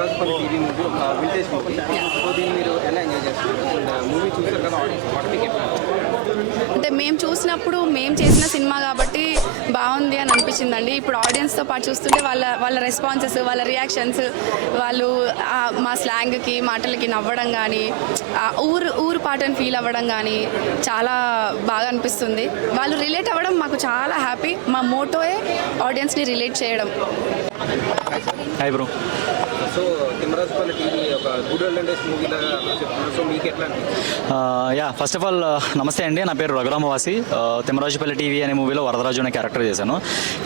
Thimmarajupalli TV movie ఒక vintage movie. So దీన్ని మీరు ఎలా ఎంజాయ్ చేస్తారు? అండ్ మూవీ చూసారు కదా ఆడియన్స్, వాట్ మీకు ఎట్లా? అంటే మేము చూసినప్పుడు మేము చేసిన సినిమా కాబట్టి బాగుంది అని అనిపించిందండి. ఇప్పుడు ఆడియన్స్తో పాటు చూస్తుంటే వాళ్ళ రెస్పాన్సెస్, వాళ్ళ రియాక్షన్స్, వాళ్ళు మా స్లాంగ్కి మాటలకి నవ్వడం కానీ, ఊరు పాటను ఫీల్ అవ్వడం కానీ చాలా బాగా అనిపిస్తుంది. వాళ్ళు రిలేట్ అవ్వడం మాకు చాలా హ్యాపీ. మా మోటోయే ఆడియన్స్ని రిలేట్ చేయడం. Hi bro. So Thimmarajupalli TV ఒక గుడ్ ఓల్డెన్ డేస్ మూవీ లాగా చెప్తున్నారు. సో మీకు ఎట్లా అనిపించింది? ఫస్ట్ ఆఫ్ ఆల్ నమస్తే అండి, నా పేరు రఘురామవాసి. తిమ్మరాజుపల్లి టీవీ అనే మూవీలో వరదరాజు అనే క్యారెక్టర్ చేశాను.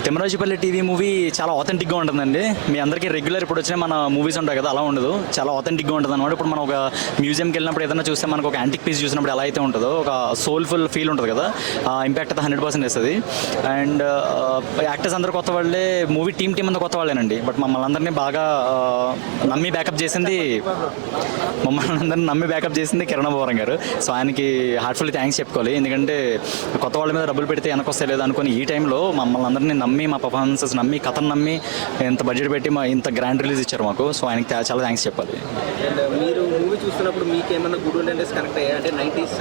తిమ్మరాజుపల్లి టీవీ మూవీ చాలా ఆథెంటిక్గా ఉంటుందండి. మీ అందరికీ రెగ్యులర్ ఇప్పుడు వచ్చిన మన మూవీస్ ఉంటాయి కదా, అలా ఉండదు. చాలా ఆథెంటిక్గా ఉంటుంది అనమాట. ఇప్పుడు మనం ఒక మ్యూజియంకి వెళ్ళినప్పుడు ఏదైనా చూస్తే మనకు ఒక యాంటిక్ పీస్ చూసినప్పుడు ఎలా అయితే ఉంటుందో, ఒక సోల్ఫుల్ ఫీల్ ఉంటుంది కదా, ఆ ఇంపాక్ట్ అయితే 100% ఇస్తుంది. అండ్ యాక్టర్స్ అందరూ కొత్త వాళ్ళే, మూవీ టీం అంతా కొత్త వాళ్ళేనండి. బట్ మమ్మల్ని అందరినీ బాగా నమ్మి బ్యాకప్ చేసింది కిరణ్ అబ్బవరం గారు. సో ఆయనకి హార్ట్ఫుల్లీ థ్యాంక్స్ చెప్పుకోవాలి. ఎందుకంటే కొత్త వాళ్ళ మీద డబ్బులు పెడితే వెనకొస్తే లేదు అనుకుని ఈ టైంలో మమ్మల్ని అందరినీ నమ్మి, మా పర్ఫార్మెన్సెస్ నమ్మి, కథను నమ్మి ఇంత బడ్జెట్ పెట్టి ఇంత గ్రాండ్ రిలీజ్ ఇచ్చారు మాకు. సో ఆయనకి చాలా థ్యాంక్స్ చెప్పాలి. అండ్ మీరు మూవీ చూస్తున్నప్పుడు మీకు ఏమన్నా గుడ్ ఓల్డెన్ డేస్ కనెక్ట్ అయ్యాయి అంటే 90s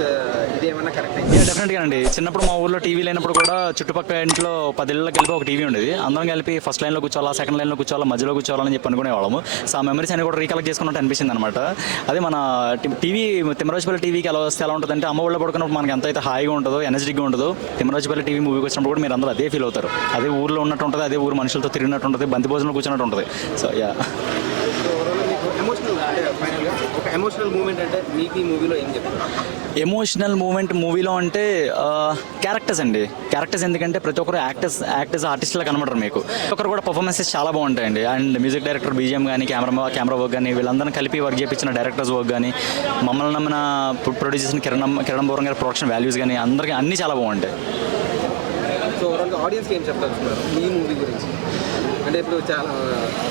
ఇది ఏమన్నా కనెక్ట్ అయ్యింది? డెఫినెట్గా అండి. చిన్నప్పుడు మా ఊర్లో టీవీ లేనప్పుడు కూడా చుట్టుపక్కల ఇంట్లో 10 ఇళ్ళకి కలిపి ఒక టీవీ ఉండేది. అందరం కలిపి ఫస్ట్ లైన్లో కూర్చోవాలా, సెకండ్ లైన్లో కూర్చోవాలా, మధ్యలో కూర్చోవాలని చెప్పి అనుకునేవాళ్ళము. సో ఆ మెమరీస్ అని కూడా రీకలెక్ట్ చేసుకున్నట్టు అనిపించింది అనమాట. అదే మన టీవీ తిమ్మరాజుపల్లి టీవీకి ఎలా వస్తే ఎలా ఉంటుందంటే, అమ్మ ఊళ్ళో పడుకున్నప్పుడు మనకి ఎంత అయితే హాయిగా ఉంటుందో, ఎనర్జెటిక్గా ఉంటుందో, తిమ్మరాజుపల్లి టీవీ మూవీకి వచ్చినప్పుడు కూడా మీరు అందరూ అదే ఫీల్ అవుతారు. అదే ఊర్లో ఉన్నట్టు ఉంటుంది, అదే ఊరు మనుషులతో తిరిగినట్టు ఉంటుంది, బంతి భోజనంలో కూర్చున్నట్టు ఉంటుంది. సో యా, ఎమోషనల్ మూమెంట్ అంటే మీకు ఈ మూవీలో ఏం చెప్తారు? ఎమోషనల్ మూమెంట్ మూవీలో అంటే క్యారెక్టర్స్ అండి. క్యారెక్టర్స్ ఎందుకంటే ప్రతి ఒక్కరు యాక్టర్స్ ఆర్టిస్ట్లా కనబడరు మీకు. ఒకరు కూడా పర్ఫార్మెన్సెస్ చాలా బాగుంటాయండి. అండ్ మ్యూజిక్ డైరెక్టర్ బీజిఎం కానీ, కెమెరా వర్క్ కానీ, వీళ్ళందరినీ కలిపి వర్క్ చేయించిన డైరెక్టర్స్ వర్క్ కానీ, మమ్మల్ని నమ్మిన ప్రొడ్యూసర్స్ కిరణ్ అబ్బవరం గారి ప్రొడక్షన్ వాల్యూస్ కానీ అందరికీ అన్నీ చాలా బాగుంటాయి. సో ఓవరాల్గా ఆడియన్స్కి ఏం చెప్తారు ఈ మూవీ గురించి? అంటే ఇప్పుడు చాలా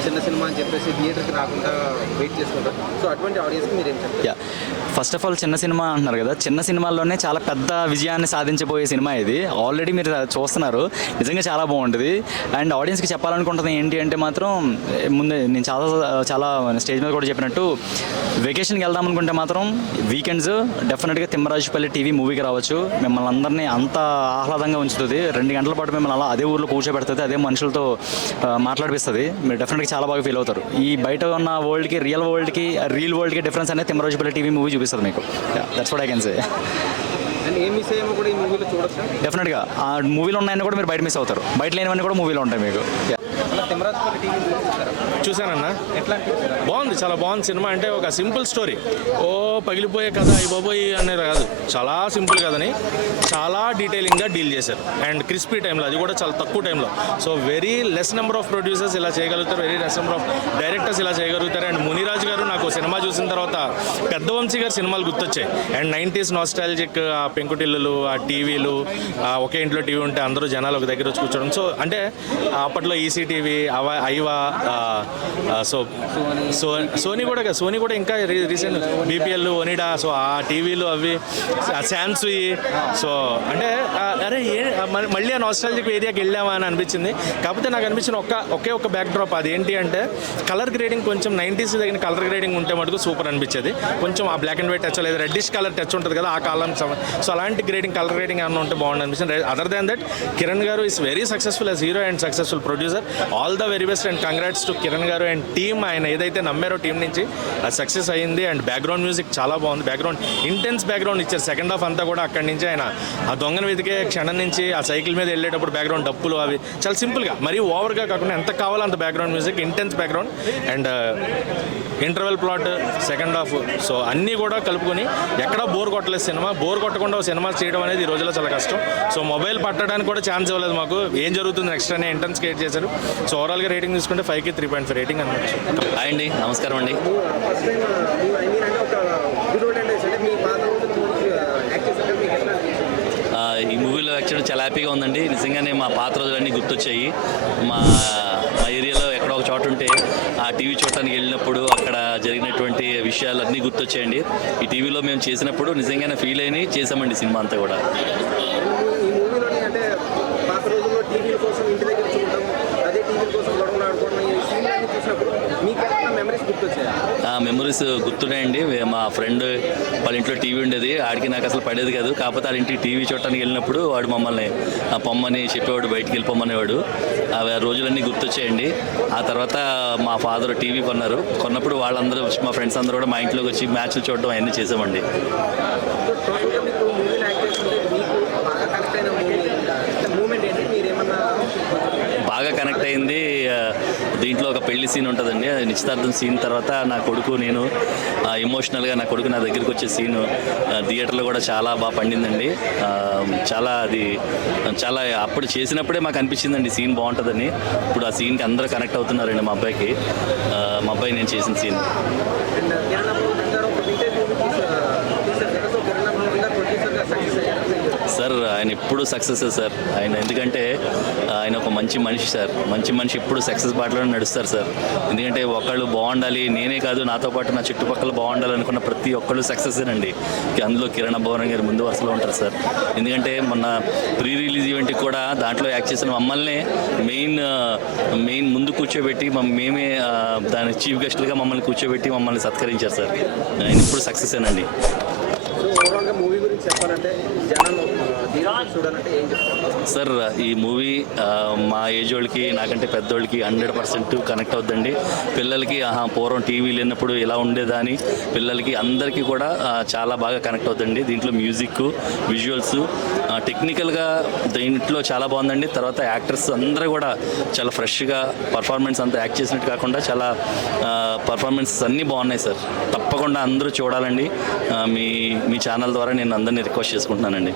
చిన్న సినిమా అని చెప్పేసి థియేటర్కి రాకుండా వెయిట్ చేసుకుంటారు. సో అటువంటి ఆడియన్స్కి మీరు ఏం చెప్తారు? ఫస్ట్ ఆఫ్ ఆల్ చిన్న సినిమా అంటున్నారు కదా, చిన్న సినిమాల్లోనే చాలా పెద్ద విజయాన్ని సాధించబోయే సినిమా ఇది. ఆల్రెడీ మీరు చూస్తున్నారు, నిజంగా చాలా బాగుంటుంది. అండ్ ఆడియన్స్కి చెప్పాలనుకుంటుంది ఏంటి అంటే మాత్రం, ముందే నేను చాలా స్టేజ్ మీద కూడా చెప్పినట్టు, వెకేషన్కి వెళ్దాం అనుకుంటే మాత్రం వీకెండ్స్ డెఫినెట్గా తిమ్మరాజుపల్లి టీవీ మూవీకి రావచ్చు. మిమ్మల్ని అందరినీ అంత ఆహ్లాదంగా ఉంచుతుంది. 2 గంటల పాటు మిమ్మల్ని అలా అదే ఊర్లో కూర్చోబెడుతుంది, అదే మనుషులతో మాట్లాడిపిస్తుంది. మీరు డెఫినెట్గా చాలా బాగా ఫీల్ అవుతారు. ఈ బయట ఉన్న వరల్డ్కి, రియల్ వరల్డ్కి డిఫరెన్స్ అనేది తిమ్మరాజుపల్లి టీవీ మూవీ చూపిస్తుంది మీకు. That's what I can say. And ఏం మిస్ అయ్యేమో కూడా ఈ మూవీలో చూడొచ్చు. డెఫినెట్గా ఆ మూవీలో ఉన్నాయని కూడా మీరు బయట మిస్ అవుతారు. బయట లేనివన్నీ కూడా మూవీలో ఉంటాయి మీకు. తిమ్మరాజుపల్లి టీవీ చూసానన్నా, ఎట్లా అనిపించింది? బాగుంది, చాలా బాగుంది సినిమా. అంటే ఒక సింపుల్ స్టోరీ, ఓ పగిలిపోయే కథ అయిపోయి అనేది కాదు, చాలా సింపుల్ కథని చాలా డీటెయిలింగ్గా డీల్ చేశారు. అండ్ క్రిస్పీ టైంలో, అది కూడా చాలా తక్కువ టైంలో. So very less number of producers ఇలా చేయగలుగుతారు, very less number of directors ఇలా చేయగలుగుతారు. అండ్ మునిరాజు గారు, నాకు సినిమా చూసిన తర్వాత పెద్దవంశీ గారి సినిమాలు గుర్తొచ్చాయి. అండ్ 90s నాస్టాలజిక్, ఆ పెంకుటిల్లులు, ఆ టీవీలు, ఒకే ఇంట్లో టీవీ ఉంటే అందరూ జనాలు ఒక దగ్గర వచ్చి కూర్చోవడం. సో అంటే అప్పట్లో ఈసీటీవీ, ఐవా, సో సోనీ కూడా ఇంకా రీసెంట్ బీపీఎల్, ఒనిడా, సో ఆ టీవీలు అవి, శాంసూయి. సో అంటే అరే మళ్ళీ ఆ నాస్టాలజిక్ ఏరియాకి వెళ్ళామా అని అనిపించింది. కాకపోతే నాకు అనిపించిన ఒకే ఒక బ్యాక్ డ్రాప్, అదేంటి అంటే కలర్ గ్రేడింగ్. కొంచెం 90s దగ్గర కలర్ గ్రేడింగ్ ఉంటే మటుకు సూపర్ అనిపించేది. కొంచెం ఆ బ్లాక్ అండ్ వైట్ టచ్, లేదా రెడ్డిష్ కలర్ టచ్ ఉంటుంది కదా ఆ కాలం. సో అలాంటి కలర్ గ్రేడింగ్ ఏమన్నా ఉంటే బాగుంది అనిపించింది. అదర్ దాన్ దట్, కిరణ్ గారు is very successful as hero and successful producer. All the very best and congrats to Kiran గారు అండ్ టీమ్. ఆయన ఏదైతే నమ్మారో టీం నుంచి అది సక్సెస్ అయ్యింది. అండ్ బ్యాక్గ్రౌండ్ మ్యూజిక్ చాలా బాగుంది. ఇంటెన్స్ బ్యాక్గ్రౌండ్ ఇచ్చారు. సెకండ్ హాఫ్ అంతా కూడా అక్కడి నుంచి ఆయన ఆ దొంగను వెతికే క్షణం నుంచి ఆ సైకిల్ మీద వెళ్ళేటప్పుడు బ్యాక్గ్రౌండ్ డప్పులు అవి చాలా సింపుల్గా, మరీ ఓవర్గా కాకుండా ఎంత కావాలో అంత background music, intense background and interval plot, second half. So అన్నీ కూడా కలుపుకొని ఎక్కడా బోర్ కొట్టలేదు సినిమా. బోర్ కొట్టకుండా ఒక సినిమా చేయడం అనేది ఈ రోజుల్లో చాలా కష్టం. సో మొబైల్ పట్టడానికి కూడా ఛాన్స్ ఇవ్వలేదు మాకు. ఏం జరుగుతుంది నెక్స్ట్ అనే ఇంటెన్స్ క్రియేట్ చేశారు. సో ఓవరాల్గా రేటింగ్ తీసుకుంటే 5కి 3.5 రేటింగ్ అనవచ్చు. హాయ్ అండి, నమస్కారం అండి. ఈ మూవీలో యాక్చువల్లీ చాలా హ్యాపీగా ఉందండి. నిజంగానే మా పాత రోజులన్నీ గుర్తొచ్చాయి. మా ఏరియాలో ఎక్కడో ఒక చోట ఉంటే ఆ టీవీ చూడటానికి వెళ్ళినప్పుడు అక్కడ జరిగినటువంటి విషయాలన్నీ గుర్తొచ్చాయండి. ఈ టీవీలో మేము చేసినప్పుడు నిజంగానే ఫీల్ అయినాయి, చేసామండి సినిమా అంతా కూడా. టీవీల కోసం ఇంటి దగ్గర చూడటం, అదే టీవీల కోసం గొడవలు ఆడుకోవడం, ఈ సీన్లన్నీ చూసినప్పుడు మీకు మెమరీస్ గుర్తొచ్చాయి? మెమరీస్ గుర్తున్నాయండి. మా ఫ్రెండ్ వాళ్ళ ఇంట్లో టీవీ ఉండేది, ఆడికి నాకు అసలు పడేది కాదు. కాకపోతే వాళ్ళ ఇంటికి టీవీ చూడటానికి వెళ్ళినప్పుడు వాడు మమ్మల్ని పొమ్మని చెప్పేవాడు, బయటికి వెళ్ళిపోమనేవాడు. ఆ రోజులన్నీ గుర్తొచ్చాయండి. ఆ తర్వాత మా ఫాదర్ టీవీ కొన్నప్పుడు వాళ్ళందరూ, మా ఫ్రెండ్స్ అందరూ కూడా మా ఇంట్లోకి వచ్చి మ్యాచ్లు చూడడం అవన్నీ చేసామండి. టోటల్గా మీకు మూవీలో యాక్ట్ చేస్తుంటే మీకు బాగా కనెక్ట్ అయిన మూమెంట్ ఏంటి? మీరేమన్నా బాగా కనెక్ట్ అయింది దీంట్లో ఒక పెళ్లి సీన్ ఉంటుందండి. అది నిశ్చితార్థం సీన్ తర్వాత నా కొడుకు నేను ఎమోషనల్గా నా కొడుకు నా దగ్గరికి వచ్చే సీను థియేటర్లో కూడా చాలా బాగా పండిందండి. చాలా అప్పుడు చేసినప్పుడే మాకు అనిపించిందండి సీన్ బాగుంటుందని. ఇప్పుడు ఆ సీన్కి అందరూ కనెక్ట్ అవుతున్నారండి. మా అబ్బాయి నేను చేసిన సీన్. అండ్ కిరణ్ అబ్బవరం గారు ఒక వింటేజ్ మూవీ తీశారు కదా, సో కిరణ్ అబ్బవరం గారు ప్రొడ్యూసర్గా సక్సెస్ అయ్యారు. సార్ ఆయన ఎప్పుడు సక్సెస్ సార్. ఆయన ఎందుకంటే ఆయన ఒక మంచి మనిషి సార్. మంచి మనిషి ఎప్పుడు సక్సెస్ బాటలోనే నడుస్తారు సార్. ఎందుకంటే ఒకళ్ళు బాగుండాలి, నేనే కాదు నాతో పాటు నా చుట్టుపక్కల బాగుండాలి అనుకున్న ప్రతి ఒక్కళ్ళు సక్సెసేనండి. అందులో కిరణ్ అబ్బవరం గారు ముందు వరుసలో ఉంటారు సార్. ఎందుకంటే మొన్న ప్రీ రిలీజ్ ఈవెంట్కి కూడా దాంట్లో యాక్ట్ చేసిన మమ్మల్ని మెయిన్ ముందు కూర్చోబెట్టి మేమే దాని చీఫ్ గెస్ట్లుగా మమ్మల్ని కూర్చోబెట్టి మమ్మల్ని సత్కరించారు సార్. ఆయన ఇప్పుడు సక్సెసేనండి. సో ఓవరాల్గా మూవీ గురించి చెప్పాలంటే జనాలు థియేటర్ చూడాలంటే ఏం చెప్తారు? సార్ ఈ మూవీ మా ఏజ్ వాళ్ళకి నాకంటే పెద్దోళ్ళకి 100% కనెక్ట్ అవుద్దండి. పిల్లలకి పూర్వం టీవీ లేనప్పుడు ఎలా ఉండేదా అని పిల్లలకి అందరికీ కూడా చాలా బాగా కనెక్ట్ అవుతుందండి. దీంట్లో మ్యూజిక్, విజువల్స్, టెక్నికల్గా దీంట్లో చాలా బాగుందండి. తర్వాత యాక్టర్స్ అందరూ కూడా చాలా ఫ్రెష్గా పర్ఫార్మెన్స్ అంతా యాక్ట్ చేసినట్టు కాకుండా చాలా పర్ఫార్మెన్సెస్ అన్నీ బాగున్నాయి సార్. తప్పకుండా అందరూ చూడాలండి. మీ ఛానల్ ద్వారా నేను అందరినీ రిక్వెస్ట్ చేసుకుంటున్నానండి.